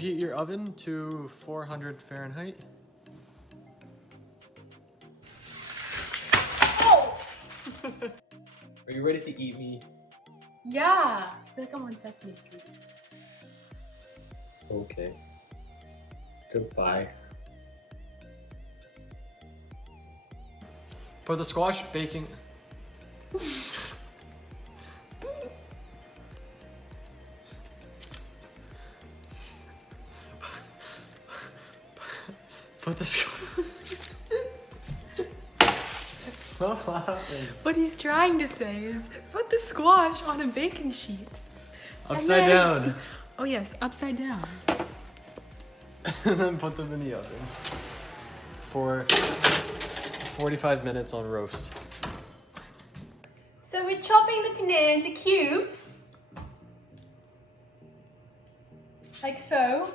Preheat your oven to 400 Fahrenheit. Oh! Are you ready to eat me? Yeah! I feel like I'm on Sesame Street. Okay. Goodbye. Put the squash baking. Put the squash. Stop laughing. What he's trying to say is, put the squash on a baking sheet. Upside down. Oh yes, upside down. And then put them in the oven for 45 minutes on roast. So we're chopping the paneer into cubes. Like so.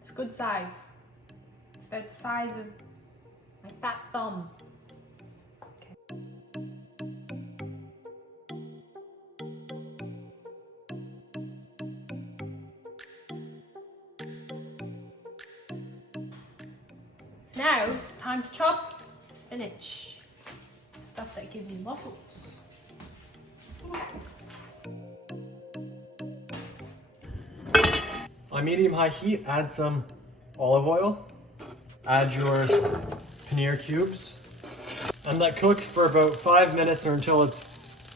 It's good size. It's about the size of my fat thumb. Okay. So now, time to chop spinach. Stuff that gives you muscles. On medium-high heat, add some olive oil. Add your paneer cubes. And let cook for about 5 minutes or until it's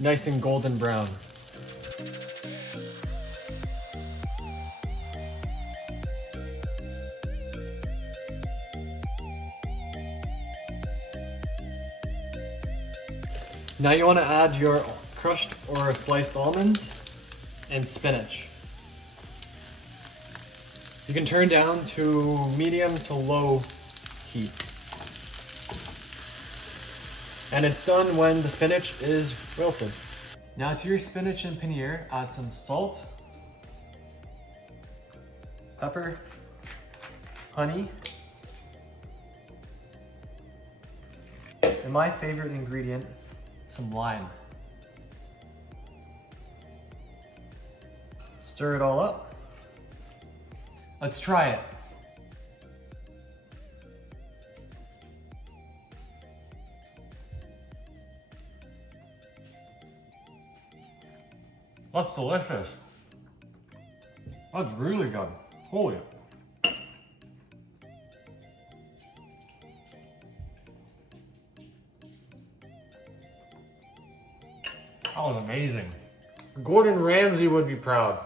nice and golden brown. Now you want to add your crushed or sliced almonds and spinach. You can turn down to medium to low heat. And it's done when the spinach is wilted. Now to your spinach and paneer, add some salt, pepper, honey, and my favorite ingredient, some lime. Stir it all up. Let's try it. That's delicious. That's really good. Holy. That was amazing. Gordon Ramsay would be proud.